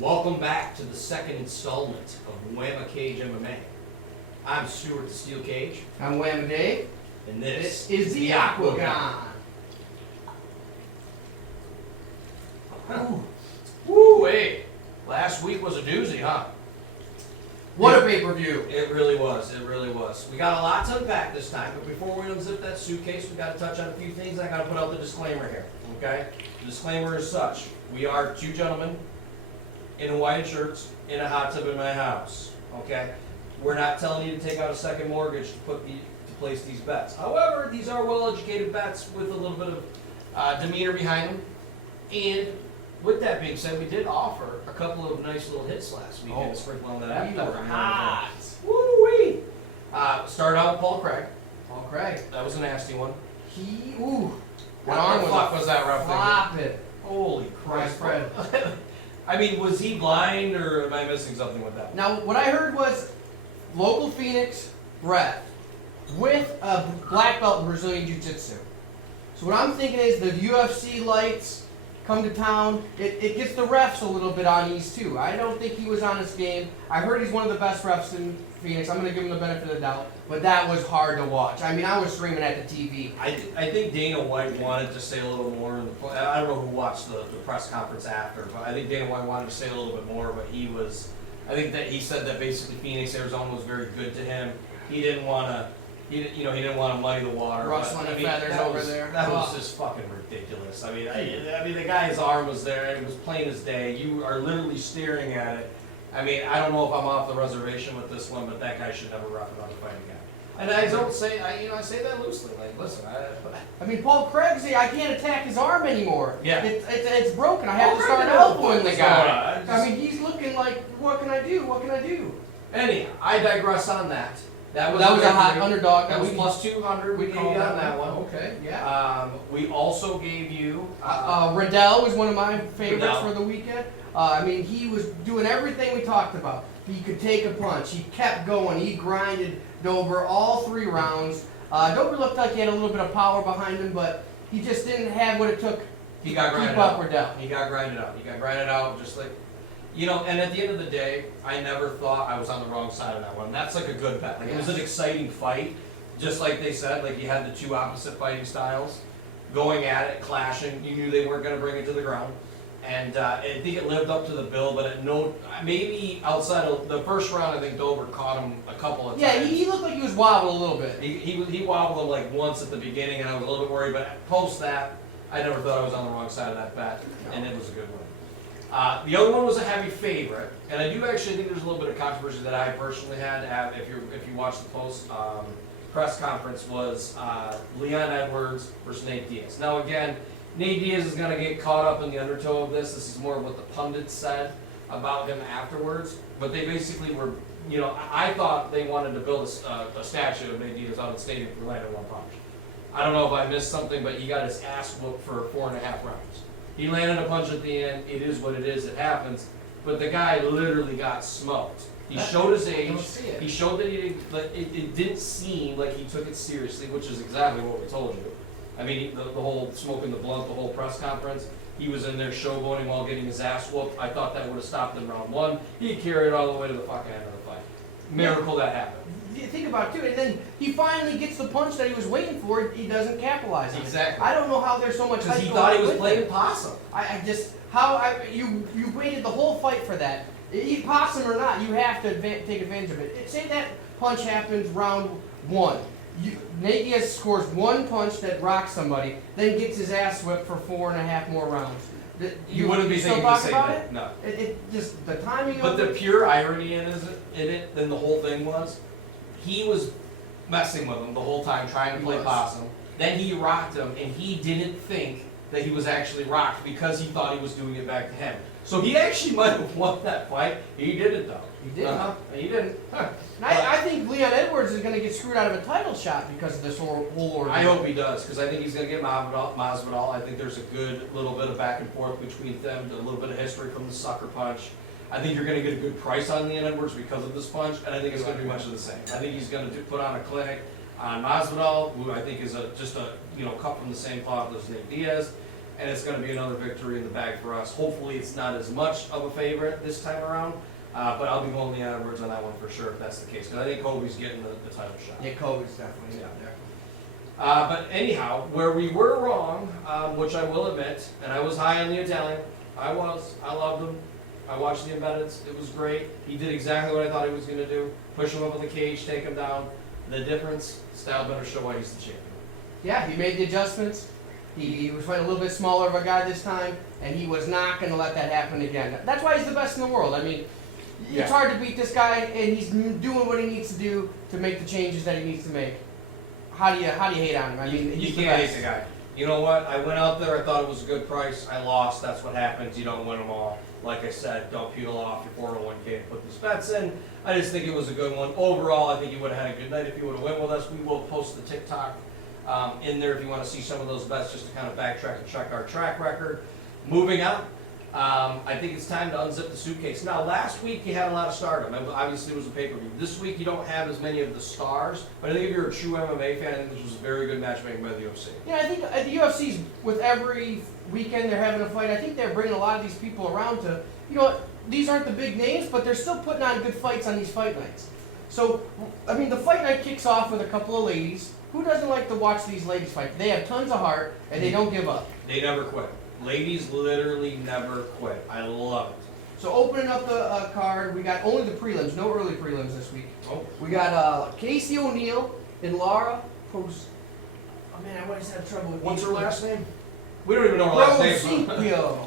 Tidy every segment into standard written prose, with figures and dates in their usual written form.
Welcome back to the second installment of Whamma Cage MMA. I'm Stuart the Steel Cage. I'm Whamma Dave. And this is the Aquagon. Woo, hey. Last week was a doozy, huh? What a pay-per-view. It really was. It really was. We got a lot to unpack this time, but before we unzip that suitcase, we got to touch on a few things. I got to put out the disclaimer here, okay? The disclaimer is such. We are two gentlemen in Hawaiian shirts in a hot tub in my house, okay? We're not telling you to take out a second mortgage to place these bets. However, these are well-educated bets with a little bit of demeanor behind them. And with that being said, we did offer a couple of nice little hits last weekend to sprinkle on that. We were hot. Woo-wee! Started out with Paul Craig. Paul Craig. That was a nasty one. What arm was that rough thing? Flop it. Holy Christ. Fred. I mean, was he blind or am I missing something with that? Now, what I heard was local Phoenix ref with a black belt in Brazilian Jiu-Jitsu. So what I'm thinking is the UFC lights come to town. It gets the refs a little bit on ease too. I don't think he was on his game. I heard he's one of the best refs in Phoenix. I'm going to give him the benefit of the doubt. But that was hard to watch. I mean, I was screaming at the TV. I think Dana White wanted to say a little more. I don't know who watched the press conference after, but I think Dana White wanted to say a little bit more. But I think that he said that basically Phoenix, Arizona was very good to him. He didn't want to. He didn't want to muddy the water. Rustling the feathers over there. That was just fucking ridiculous. I mean, the guy's arm was there, and it was plain as day. You are literally staring at it. I mean, I don't know if I'm off the reservation with this one, but that guy should never rough it on the fight again. And I don't say, I say that loosely. Like, listen, I mean, Paul Craig say I can't attack his arm anymore. Yeah. It's broken. I have Paul to start Craig elbowing the knows guy. what's going on. I mean, he's looking like, what can I do? What can I do? Anyhow, I digress on that. That was a hot underdog. That was plus 200. We gave you on that one. Okay, yeah. We also gave you Riddell was one of my favorites Riddell. for the weekend. I mean, he was doing everything we talked about. He could take a punch. He kept going. He grinded Dober all 3 rounds. Dober looked like he had a little bit of power behind him, but he just didn't have what it took to keep up Riddell. He got grinded out. He got grinded out just like, and at the end of the day, I never thought I was on the wrong side of that one. That's like a good bet. Like, it was an exciting fight, just like they said. Like, you had the 2 opposite fighting styles going at it, clashing. You knew they weren't going to bring it to the ground. And I think it lived up to the bill, but maybe outside of the first round, I think Dober caught him a couple of times. Yeah, he looked like he was wobbling a little bit. He wobbled him like once at the beginning, and I was a little bit worried, but post that, I never thought I was on the wrong side of that bet, and it was a good one. The other one was a heavy favorite, and I do actually think there's a little bit of controversy that I personally had. If you watch the post press conference, was Leon Edwards versus Nate Diaz. Now again, Nate Diaz is going to get caught up in the undertow of this. This is more of what the pundits said about him afterwards, but they basically were, I thought they wanted to build a statue of Nate Diaz out of the stadium for landing one punch. I don't know if I missed something, but he got his ass whooped for 4.5 rounds. He landed a punch at the end. It is what it is. It happens. But the guy literally got smoked. He showed his age. He showed that it didn't seem like he took it seriously, which is exactly what we told you. I mean, the whole smoking the blunt, the whole press conference, he was in there showboating while getting his ass whooped. I thought that would have stopped in round 1. He carried it all the way to the fucking end of the fight. Miracle that happened. Think about it too, and then he finally gets the punch that he was waiting for. He doesn't capitalize on it. Exactly. I don't know how there's so much. Because he thought he was playing possum. You waited the whole fight for that. Eat possum or not, you have to take advantage of it. Say that punch happens round 1. Nate Diaz scores 1 punch that rocks somebody, then gets his ass whipped for 4.5 more rounds. You wouldn't be thinking to say that. No. It just the timing. But of the pure irony in it, then the whole thing was, he was messing with him the whole time, trying to play possum. Then he rocked him, and he didn't think that he was actually rocked because he thought he was doing it back to him. So he actually might have won that fight. He didn't, though. He didn't. He didn't. I think Leon Edwards is going to get screwed out of a title shot because of this whole ordeal. I hope he does, because I think he's going to get Masvidal. I think there's a good little bit of back and forth between them, a little bit of history from the sucker punch. I think you're going to get a good price on Leon Edwards because of this punch, and I think it's going to be much of the same. I think he's going to put on a clinic on Masvidal, who I think is just a cut from the same cloth as Nate Diaz. and it's going to be another victory in the bag for us. Hopefully it's not as much of a favorite this time around, but I'll be going the Edwards on that one for sure if that's the case, because I think Kobe's getting the title shot. Yeah, Kobe's definitely up there. But anyhow, where we were wrong, which I will admit, and I was high on the Italian. I loved him. I watched the embeddeds. It was great. He did exactly what I thought he was going to do. Push him up in the cage, take him down. The difference, style better show why he's the champion. Yeah, he made the adjustments. He was fighting a little bit smaller of a guy this time, and he was not going to let that happen again. That's why he's the best in the world. I mean, Yeah. it's hard to beat this guy, and he's doing what he needs to do to make the changes that he needs to make. How do you hate on him? I mean, You he's the can't best. hate the guy. You know what? I went out there. I thought it was a good price. I lost. That's what happens. You don't win them all. Like I said, don't peel off your 401k and put these bets in. I just think it was a good one. Overall, I think you would have had a good night if you would have went with us. We will post the TikTok in there if you want to see some of those bets, just to kind of backtrack and check our track record. Moving on, I think it's time to unzip the suitcase. Now, last week you had a lot of stardom. Obviously, it was a pay-per-view. This week you don't have as many of the stars, but I think if you're a true MMA fan, I think this was a very good matchmaking by the UFC. Yeah, I think the UFC's, with every weekend they're having a fight, I think they're bringing a lot of these people around to, you know, these aren't the big names, but they're still putting on good fights on these fight nights. So, I mean, the fight night kicks off with a couple of ladies. Who doesn't like to watch these ladies fight? They have tons of heart, and they don't give up. They never quit. Ladies literally never quit. I love it. So opening up the card, we got only the prelims, no early prelims this week. Oh. We got Casey O'Neill and Laura Pros. Oh man, I always have trouble with What's these her names. last name? We don't even know her last name. Prosecco.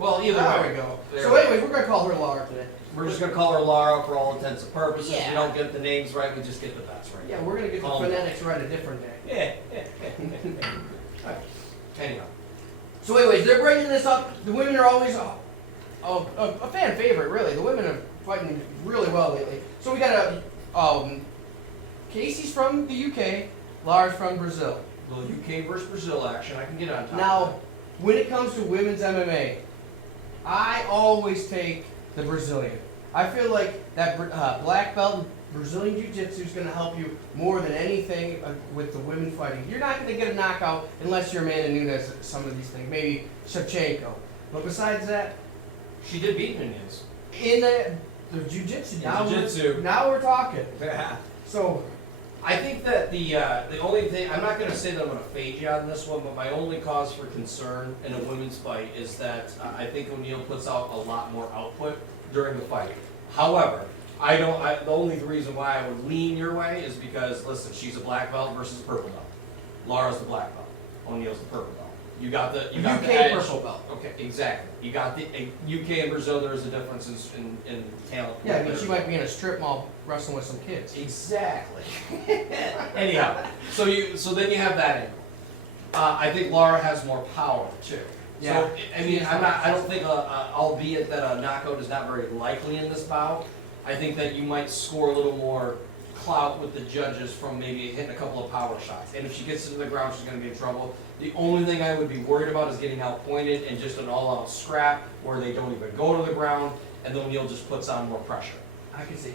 Well, either There way. we go. There So we anyway, we're gonna call her Laura today. We're just going to call her Lara for all intents and purposes. Yeah. We don't get the names right, we just get the bets right. Yeah, we're gonna get the Calm phonetics right a different day. Yeah. Anyhow. So anyways, they're bringing this up. The women are always a fan favorite, really. The women are fighting really well lately. So we got Casey's from the UK, Lara's from Brazil. Little UK versus Brazil action, I can get on top Now, of when it comes to women's MMA, I always take the Brazilian. I feel like that black belt in Brazilian Jiu-Jitsu is going to help you more than anything with the women fighting. You're not going to get a knockout unless you're Amanda Nunes at some of these things, maybe Shevchenko. But besides that, it. She did beat Nunez. in the Jiu-Jitsu, now we're talking. So, I think that the only thing, I'm not going to say that I'm going to fade you on this one, but my only cause for concern in a women's fight is that I think O'Neal puts out a lot more output during the fight. However, the only reason why I would lean your way is because, listen, she's a black belt versus a purple belt. Lara's the black belt. O'Neal's the purple belt. You got the UK edge. purple belt. Okay, exactly. You got the UK and Brazil. There is a difference in talent. Yeah, I mean, she might be in a strip mall wrestling with some kids. Exactly. Anyhow, so then you have that angle. I think Lara has more power too. Yeah. So I mean, I don't think, albeit that a knockout is not very likely in this bout, I think that you might score a little more clout with the judges from maybe hitting a couple of power shots. And if she gets into the ground, she's going to be in trouble. The only thing I would be worried about is getting outpointed and just an all-out scrap where they don't even go to the ground, and then O'Neal just puts on more pressure. I can see.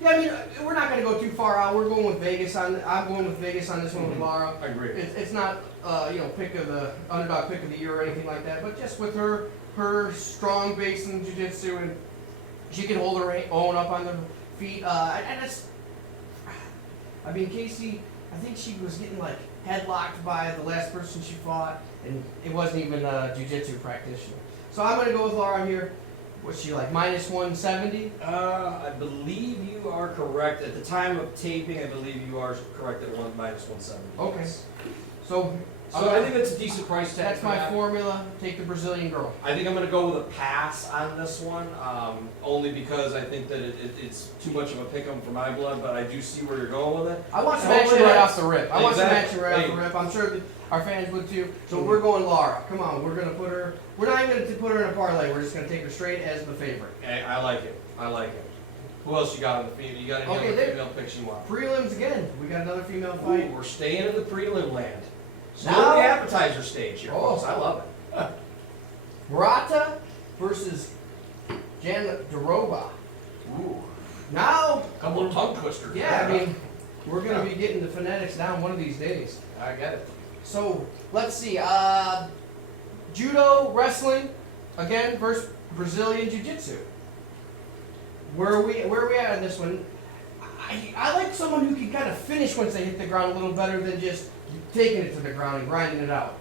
Yeah, I mean, we're not going to go too far out. We're going with Vegas on. I'm going with Vegas on this one with Lara. I agree. It's not, pick of the underdog pick of the year or anything like that, but just with her strong base in jiu-jitsu, and she can hold her own up on the feet. And it's, I mean, Casey, I think she was getting like headlocked by the last person she fought, and it wasn't even a jiu-jitsu practitioner. So I'm going to go with Lara here. What's she like, minus 170? I believe you are correct. At the time of taping, I believe you are correct at minus 170. Okay. Yes. So I think that's a decent price tag. that's for my that. formula. Take the Brazilian girl. I think I'm going to go with a pass on this one, only because I think that it's too much of a pick-em for my blood, but I do see where you're going with it. I want some And action hopefully right that's- off the rip. I want some Exactly. action right off the rip. I'm sure that our fans would too. So we're going Lara. Come on, we're gonna put her. We're not even gonna put her in a parlay. We're just gonna take her straight as the favorite. Hey, I like it. I like it. Who else you got on the female? You got any Okay, other there- female picks you want? Prelims again. We got another female Ooh, fight. we're staying in the prelim land. Still Now- the appetizer stage here, Oh. folks. I love it. Murata versus Jandiroba. Ooh, Now, couple of tongue twisters. yeah, I mean, we're gonna be getting the phonetics down one of these days. I get it. So let's see. Judo, wrestling, again, versus Brazilian Jiu-Jitsu. Where are we at on this one? I like someone who can kind of finish once they hit the ground a little better than just taking it to the ground and grinding it out.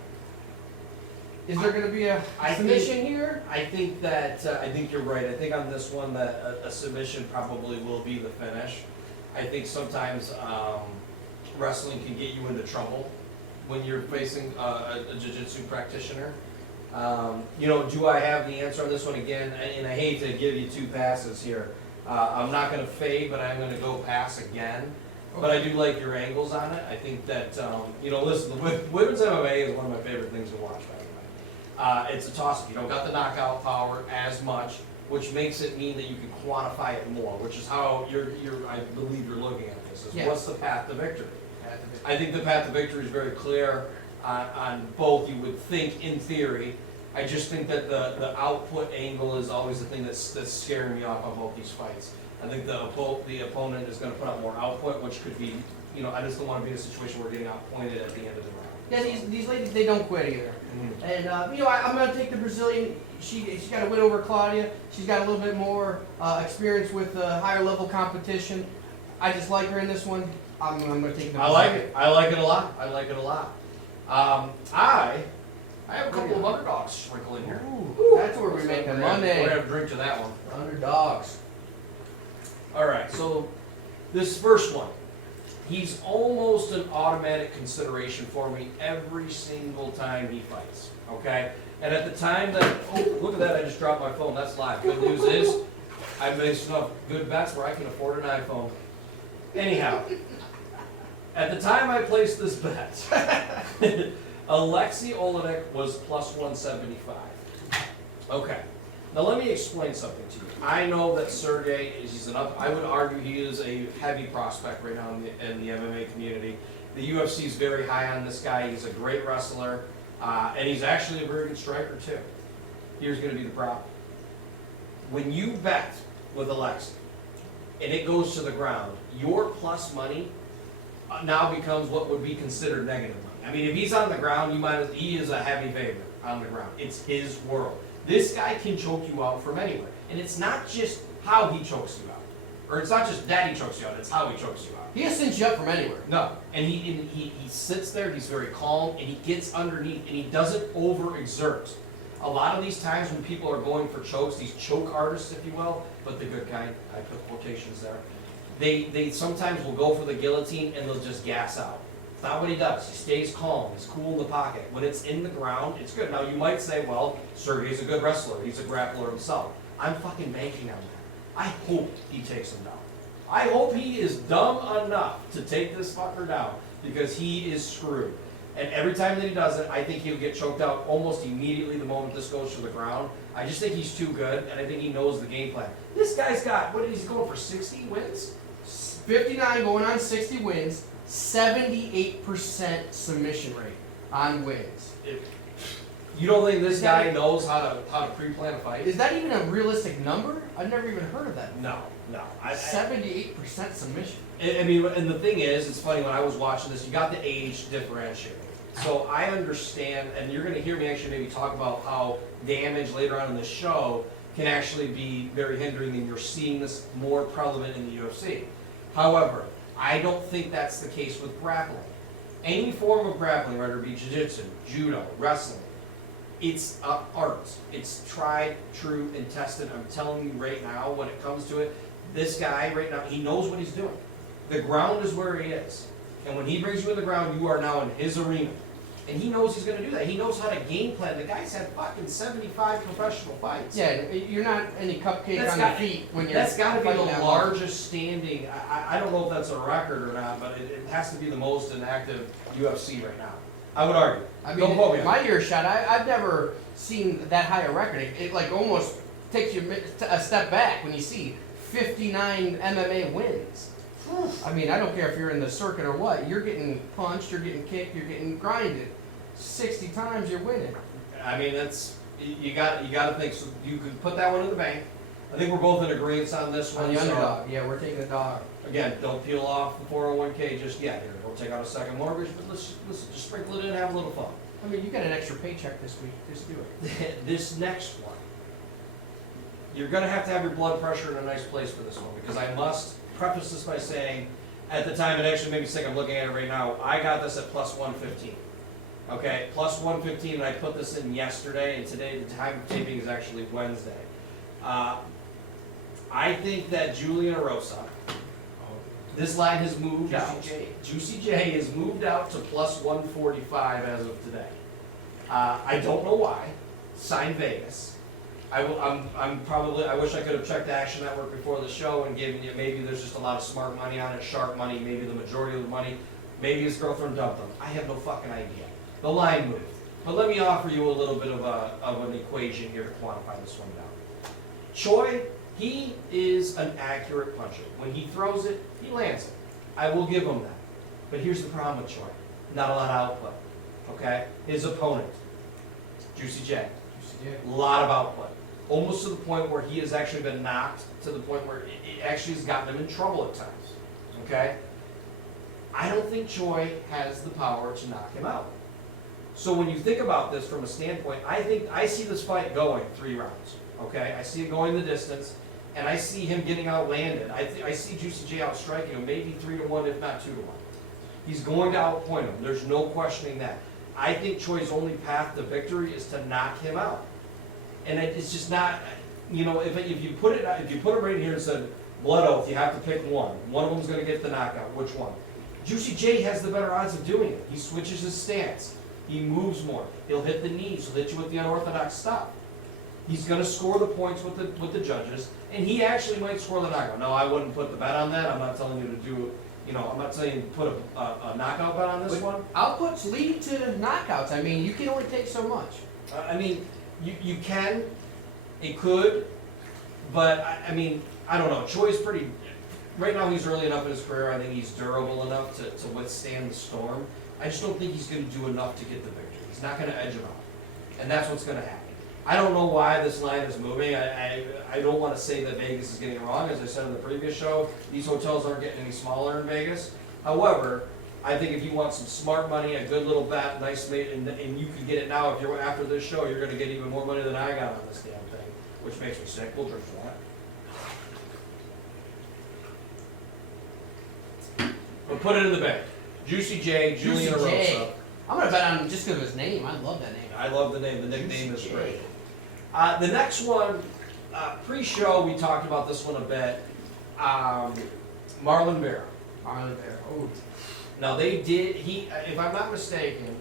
Is there going to be a submission here? I think you're right. I think on this one that a submission probably will be the finish. I think sometimes wrestling can get you into trouble when you're facing a jiu-jitsu practitioner. Do I have the answer on this one again? And I hate to give you two passes here. I'm not going to fade, but I'm going to go pass again. Okay. But I do like your angles on it. I think that, listen, the women's MMA is one of my favorite things to watch, by the way. It's a toss-up. You don't got the knockout power as much, which makes it mean that you can quantify it more, which is how I believe you're looking at this. Is What's the path to victory? I think the path to victory is very clear on both, you would think, in theory. I just think that the output angle is always the thing that's scaring me off on both these fights. I think the opponent is going to put out more output, which could be, I just don't want to be in a situation where we're getting outpointed at the end of the round. Yeah, these ladies, they don't quit either. Mm-hmm. And, I'm going to take the Brazilian. She's got a win over Claudia. She's got a little bit more experience with higher level competition. I just like her in this one. I'm going to take the Brazilian. I like it a lot. I have a couple of underdogs sprinkled in here. Ooh, that's where we make the money. We're going to have a drink to that one. Underdogs. All right, so this first one, he's almost an automatic consideration for me every single time he fights, okay? And at the time that, look at that, I just dropped my phone, that's live. Good news is, I've made enough good bets where I can afford an iPhone. Anyhow, at the time I placed this bet, Oleinik was plus 175. Okay, now let me explain something to you. I know that Sergey I would argue he is a heavy prospect right now in the MMA community. The UFC is very high on this guy. He's a great wrestler, and he's actually a very good striker too. Here's going to be the problem. When you bet with Oleinik, and it goes to the ground, your plus money now becomes what would be considered negative money. I mean, if he's on the ground, he is a heavy favorite on the ground. It's his world. This guy can choke you out from anywhere. And it's not just how he chokes you out. Or it's not just that he chokes you out, it's how he chokes you out. He can cinch you up from anywhere. No. And he sits there, he's very calm, and he gets underneath, and he doesn't overexert. A lot of these times when people are going for chokes, these choke artists, if you will, but the good kind, I put quotations there, they sometimes will go for the guillotine and they'll just gas out. It's not what he does. He stays calm. He's cool in the pocket. When it's in the ground, it's good. Now, you might say, well, Sergey's a good wrestler. He's a grappler himself. I'm fucking banking on that. I hope he takes him down. I hope he is dumb enough to take this fucker down because he is screwed. And every time that he does it, I think he'll get choked out almost immediately the moment this goes to the ground. I just think he's too good, and I think he knows the game plan. This guy's got, what is he going for, 60 wins? 59 going on 60 wins. 78% submission rate on wins. You don't think this guy knows how to pre-plan a fight? Is that even a realistic number? I've never even heard of that. No. 78% submission. I mean, and the thing is, it's funny, when I was watching this, you got the age differentiator. So I understand, and you're going to hear me actually maybe talk about how damage later on in the show can actually be very hindering, and you're seeing this more prevalent in the UFC. However, I don't think that's the case with grappling. Any form of grappling, whether it be jiu-jitsu, judo, wrestling, it's art. It's tried, true, and tested. I'm telling you right now, when it comes to it, this guy right now, he knows what he's doing. The ground is where he is. And when he brings you in the ground, you are now in his arena. And he knows he's going to do that. He knows how to game plan. The guy's had fucking 75 professional fights. Yeah, you're not any cupcake on your feet when you're. That's got to be the largest standing. I don't know if that's a record or not, but it has to be the most in active UFC right now. I would argue. I mean, my earshot, I've never seen that high a record. It like almost takes you a step back when you see 59 MMA wins. I mean, I don't care if you're in the circuit or what. You're getting punched, you're getting kicked, you're getting grinded. 60 times you're winning. I mean, that's you got to think. So you can put that one in the bank. I think we're both in agreement on this one. On the underdog, yeah, we're taking the dog. Again, don't peel off the 401k just yet. Here, don't take out a second mortgage, but let's just sprinkle it in and have a little fun. I mean, you got an extra paycheck this week. Just do it. This next one, you're going to have your blood pressure in a nice place for this one, because I must preface this by saying, at the time, it actually made me sick. I'm looking at it right now. I got this at plus 115. Okay, plus 115, and I put this in yesterday, and today the time of taping is actually Wednesday. I think that Julian Erosa, this line has moved out. Juicy J has moved out to plus 145 as of today. I don't know why. Sign Vegas. I wish I could have checked Action Network before the show and given you, maybe there's just a lot of smart money on it, sharp money, maybe the majority of the money, maybe his girlfriend dumped him. I have no fucking idea. The line moved. But let me offer you a little bit of an equation here to quantify this one down. Choi, he is an accurate puncher. When he throws it, he lands it. I will give him that. But here's the problem with Choi. Not a lot of output. Okay? His opponent, Juicy J. A lot of output. Almost to the point where he has actually been knocked, to the point where it actually has gotten him in trouble at times. Okay? I don't think Choi has the power to knock him out. So when you think about this from a standpoint, I see this fight going 3 rounds. Okay? I see it going the distance, and I see him getting outlanded. I see Juicy J outstriking him, maybe 3-1, if not 2-1. He's going to outpoint him. There's no questioning that. I think Choi's only path to victory is to knock him out. And it's just not, if you put it right here and said, blood oath, you have to pick one. One of them's going to get the knockout. Which one? Juicy J has the better odds of doing it. He switches his stance. He moves more. He'll hit the knees. He'll hit you with the unorthodox stuff. He's going to score the points with the judges, and he actually might score the knockout. No, I wouldn't put the bet on that. I'm not telling you to do, I'm not saying put a knockout bet on this one. Outputs lead to knockouts. I mean, you can only take so much. You can, it could, but I don't know. Choi's pretty, right now he's early enough in his career. I think he's durable enough to withstand the storm. I just don't think he's going to do enough to get the victory. He's not going to edge him out, and that's what's going to happen. I don't know why this line is moving. I don't want to say that Vegas is getting it wrong. As I said in the previous show, these hotels aren't getting any smaller in Vegas. However, I think if you want some smart money, a good little bet, nice mate, and you can get it now. If you're after this show, you're going to get even more money than I got on this damn thing, which makes me sick. We'll drink for that. We'll put it in the bank. Juicy J, Julian Erosa. I'm going to bet on him just because of his name. I love that name. I love the name. The nickname Juicy is J. great. The next one, pre-show, we talked about this one a bit. Marlon Vera. Marlon Vera. Oh. Now they did, if I'm not mistaken,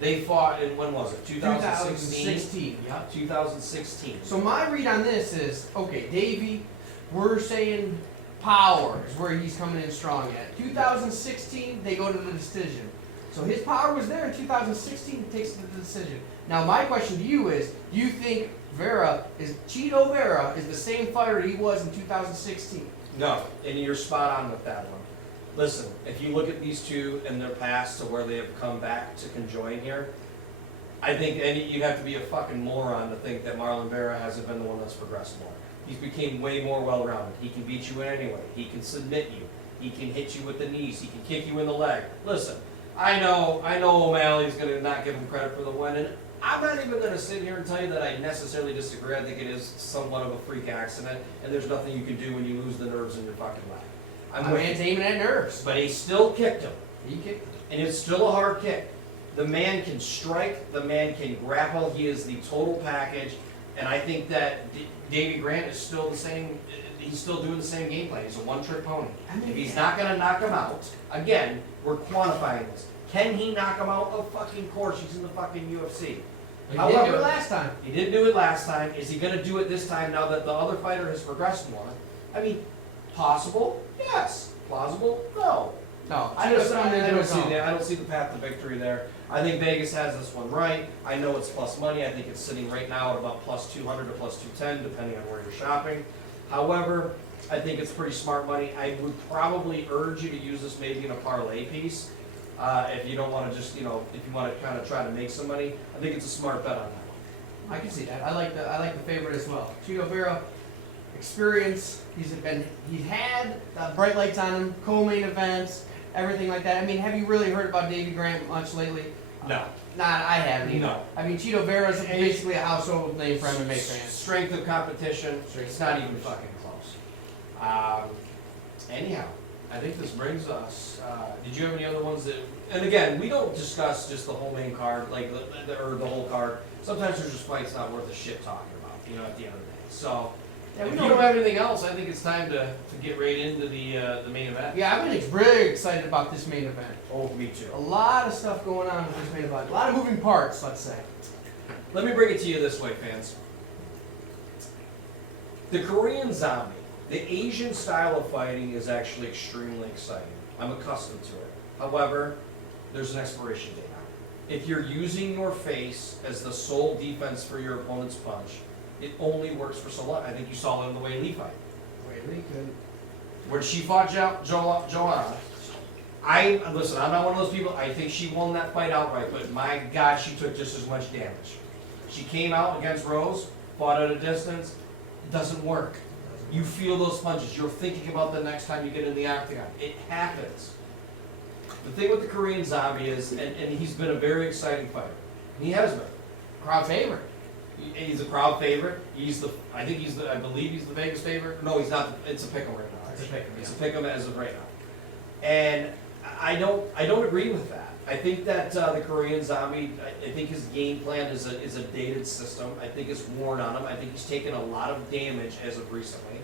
they fought in, when was it? 2016? 2016, yeah. 2016. So my read on this is, okay, Davey, we're saying power is where he's coming in strong at. 2016, they go to the decision. So his power was there in 2016, he takes it to the decision. Now my question to you is, do you think Cheeto Vera is the same fighter he was in 2016? No, and you're spot on with that one. Listen, if you look at these two and their past to where they have come back to conjoin here, I think you'd have to be a fucking moron to think that Marlon Vera hasn't been the one that's progressed more. He's became way more well-rounded. He can beat you in any way. He can submit you. He can hit you with the knees. He can kick you in the leg. Listen, I know O'Malley's going to not give him credit for the win, and I'm not even going to sit here and tell you that I necessarily disagree. I think it is somewhat of a freak accident, and there's nothing you can do when you lose the nerves in your fucking leg. My man's aiming at nerves. But he still kicked him. He kicked him. And it's still a hard kick. The man can strike. The man can grapple. He is the total package. And I think that Davey Grant is still the same. He's still doing the same game plan. He's a one-trick pony. If he's not going to knock him out, again, we're quantifying this. Can he knock him out? Of fucking course. He's in the fucking UFC. He didn't do it last time. He didn't do it last time. Is he going to do it this time now that the other fighter has progressed more? Possible? Yes. Plausible? No. No. I don't see the path to victory there. I think Vegas has this one right. I know it's plus money. I think it's sitting right now at about plus 200 to plus 210, depending on where you're shopping. However, I think it's pretty smart money. I would probably urge you to use this maybe in a parlay piece. If you don't want to just, if you want to kind of try to make some money. I think it's a smart bet on that one. I can see that. I like the favorite as well. Cheeto Vera, experience. He's had bright lights on him, co-main events, everything like that. Have you really heard about Davey Grant much lately? No. I haven't either. No. I mean, Cheeto Vera's basically a household name for MMA fans. Strength of competition, it's not even fucking close. Anyhow, I think this brings us, did you have any other ones that, and again, we don't discuss just the whole main card, like, or the whole card. Sometimes there's just fights not worth a shit talking about, at the end of the day. So, Yeah, if you don't have anything else, I think it's time to get right into the main event. Yeah, I've been really excited about this main event. Oh, me too. A lot of stuff going on with this main event. A lot of moving parts, let's say. Let me bring it to you this way, fans. The Korean Zombie, the Asian style of fighting is actually extremely exciting. I'm accustomed to it. However, there's an expiration date on it. If you're using your face as the sole defense for your opponent's punch, it only works for so long. I think you saw that in the Wei Lee fight. Wei Lee could. When she fought Joanna, listen, I'm not one of those people, I think she won that fight outright, but my God, she took just as much damage. She came out against Rose, fought at a distance, it doesn't work. You feel those punches, you're thinking about the next time you get in the octagon. It happens. The thing with the Korean Zombie is, and he's been a very exciting fighter. And he has been. Crowd favorite. He's a crowd favorite. I believe he's the Vegas favorite. No, he's not. It's a pick'em right now. It's a pick'em, It's a pick'em as of right now. And I don't agree with that. I think that the Korean Zombie, I think his game plan is a dated system. I think it's worn on him. I think he's taken a lot of damage as of recently.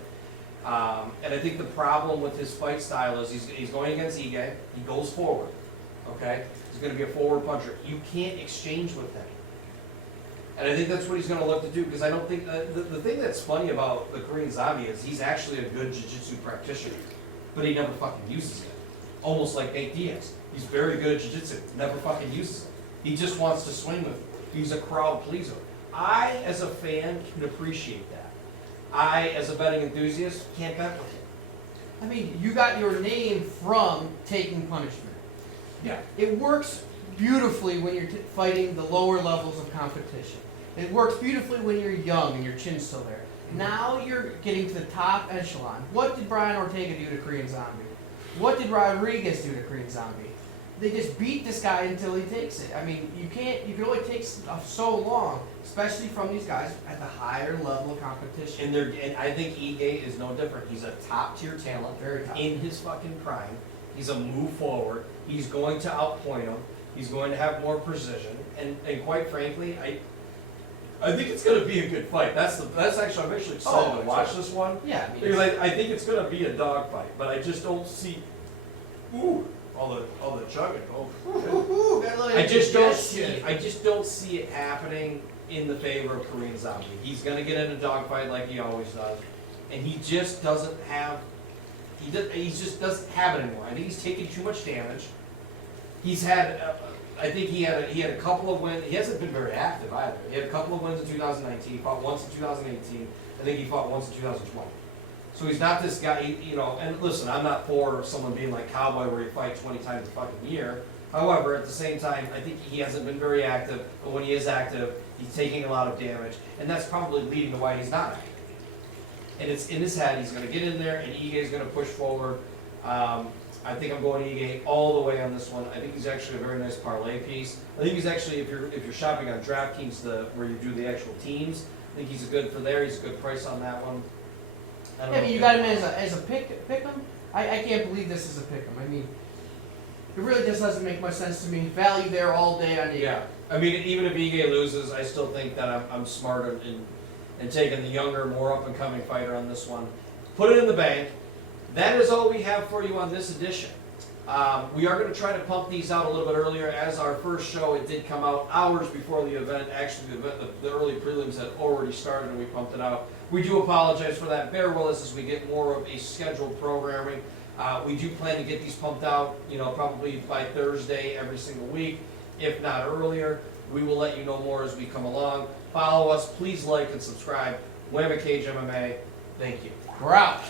And I think the problem with his fight style is he's going against Ige. He goes forward. Okay? He's going to be a forward puncher. You can't exchange with him. And I think that's what he's going to look to do, because I don't think, the thing that's funny about the Korean Zombie is he's actually a good jiu-jitsu practitioner, but he never fucking uses it. Almost like Nate Diaz. He's very good at jiu-jitsu, never fucking uses it. He just wants to swing with it. He's a crowd pleaser. I, as a fan, can appreciate that. I, as a betting enthusiast, can't bet with it. I mean, you got your name from taking punishment. Yeah. It works beautifully when you're fighting the lower levels of competition. It works beautifully when you're young and your chin's still there. Now you're getting to the top echelon. What did Brian Ortega do to Korean Zombie? What did Rodriguez do to Korean Zombie? They just beat this guy until he takes it. I mean, you can only take so long, especially from these guys at the higher level of competition. And I think Ige is no different. He's a top tier talent, Very top. in his fucking prime. He's a move forward. He's going to outpoint him. He's going to have more precision. And quite frankly, I think it's going to be a good fight. That's actually, I'm actually excited to watch this one. Yeah, I mean, Because I think it's going to be a dog fight, but I just don't see, all the chugging. I just don't see it happening in the favor of Korean Zombie. He's going to get in a dog fight like he always does, and he just doesn't have, he just doesn't have it anymore. I think he's taking too much damage. He's had, I think he had a couple of wins. He hasn't been very active either. He had a couple of wins in 2019. He fought once in 2018. I think he fought once in 2020. So he's not this guy, and listen, I'm not for someone being like Cowboy where you fight 20 times a fucking year. However, at the same time, I think he hasn't been very active, but when he is active, he's taking a lot of damage, and that's probably leading to why he's not active. And it's in his head, he's going to get in there, and Ige is going to push forward. I think I'm going Ige all the way on this one. I think he's actually a very nice parlay piece. I think he's actually, if you're shopping on Draftkings, where you do the actual teams, I think he's a good for there. He's a good price on that one. I mean, you got him as a pick'em. I can't believe this is a pick'em. I mean, it really just doesn't make much sense to me. Value there all day on Ige. Yeah, I mean, even if Ige loses, I still think that I'm smarter in taking the younger, more up-and-coming fighter on this one. Put it in the bank. That is all we have for you on this edition. We are going to try to pump these out a little bit earlier. As our first show, it did come out hours before the event. Actually, the early prelims had already started and we pumped it out. We do apologize for that. Bear with us as we get more of a scheduled programming. We do plan to get these pumped out, probably by Thursday every single week, if not earlier. We will let you know more as we come along. Follow us. Please like and subscribe. Whammy Cage MMA. Thank you. We're out.